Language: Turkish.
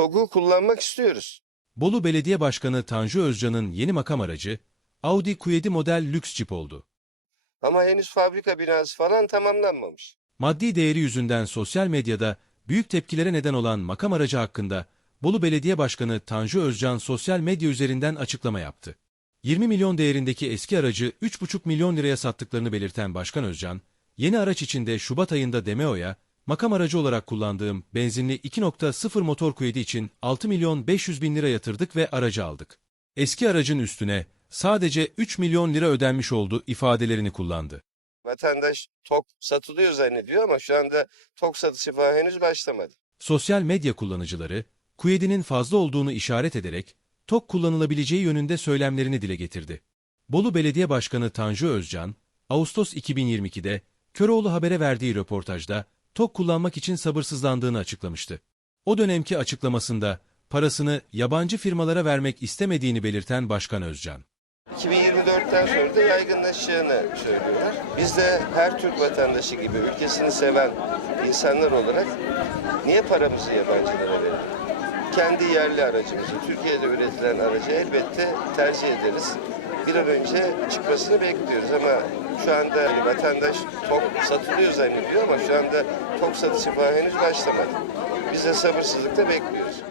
TOG'u kullanmak istiyoruz. Bolu Belediye Başkanı Tanju Özcan'ın yeni makam aracı Audi Q7 model lüks cip oldu. Ama henüz fabrika binası falan tamamlanmamış. Maddi değeri yüzünden sosyal medyada büyük tepkilere neden olan makam aracı hakkında Bolu Belediye Başkanı Tanju Özcan sosyal medya üzerinden açıklama yaptı. 20 milyon değerindeki eski aracı 3,5 milyon liraya sattıklarını belirten Başkan Özcan, yeni araç içinde Şubat ayında Demeo'ya makam aracı olarak kullandığım benzinli 2.0 motor Q7 için 6 milyon 500 bin lira yatırdık ve aracı aldık. Eski aracın üstüne sadece 3 milyon lira ödenmiş oldu ifadelerini kullandı. Vatandaş TOG satılıyor zannediyor ama şu anda TOG satışı falan henüz başlamadı. Sosyal medya kullanıcıları, Q7'nin fazla olduğunu işaret ederek, TOK kullanılabileceği yönünde söylemlerini dile getirdi. Bolu Belediye Başkanı Tanju Özcan, Ağustos 2022'de Köroğlu Haber'e verdiği röportajda TOK kullanmak için sabırsızlandığını açıklamıştı. O dönemki açıklamasında parasını yabancı firmalara vermek istemediğini belirten Başkan Özcan. 2024'ten sonra da yaygınlaşacağını söylüyorlar. Biz de her Türk vatandaşı gibi ülkesini seven insanlar olarak niye paramızı yabancılara verelim? Kendi yerli aracımızı, Türkiye'de üretilen aracı elbette tercih ederiz. Bir an önce çıkmasını bekliyoruz ama şu anda hani vatandaş tok satılıyor zannediyor ama şu anda tok satışı falan henüz başlamadı. Biz de sabırsızlıkla bekliyoruz.